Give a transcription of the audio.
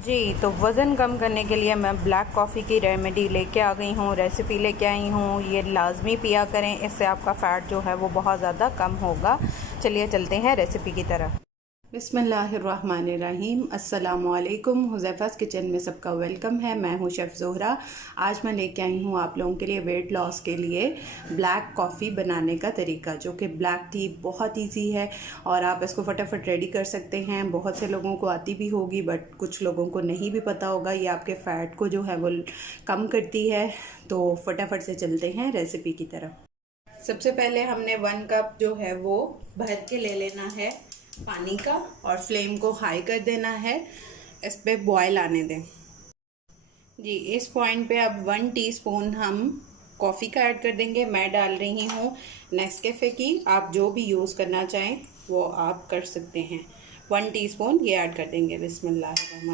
जी, तो वज़न कम करने के लिए मैं ब्लैक कॉफ़ी की रेमेडी लेके आ गई हूँ, रेसिपी लेके आई हूँ। ये लाज़मी पिया करें, इससे आपका फ़ैट जो है वो बहुत ज़्यादा कम होगा। चलिए चलते हैं रेसिपी की तरफ। बिस्मिल्लाहिर्रहमानिर्रहीम, अस्सलामुअलैकुम। हुज़ैफ़ा's किचन में सबका वेलकम है। मैं हूँ शेफ़ ज़ोहरा। आज मैं लेके आई हूँ आप लोगों के लिए वेट लॉस के लिए ब्लैक कॉफ़ी बनाने का तरीका, जो कि ब्लैक टी बहुत इजी है और आप इसको फटाफट रेडी कर सकते हैं। बहुत से लोगों को आती भी होगी, बट कुछ लोगों को नहीं भी पता होगा। ये आपके फ़ैट को जो है वो कम करती है। तो फटाफट से चलते हैं रेसिपी की तरफ। सबसे पहले हमने 1 कप जो है वो भर के ले लेना है पानी का और फ्लेम को हाई कर देना है। इस पे बॉयल आने दें। जी, इस पॉइंट पे अब 1 टीस्पून हम कॉफ़ी का ऐड कर देंगे। मैं डाल रही हूँ नेस्कैफ़े की, आप जो भी यूज़ करना चाहें वो आप कर सकते हैं। 1 टीस्पून ये ऐड कर देंगे। बिस्मिल्लाह।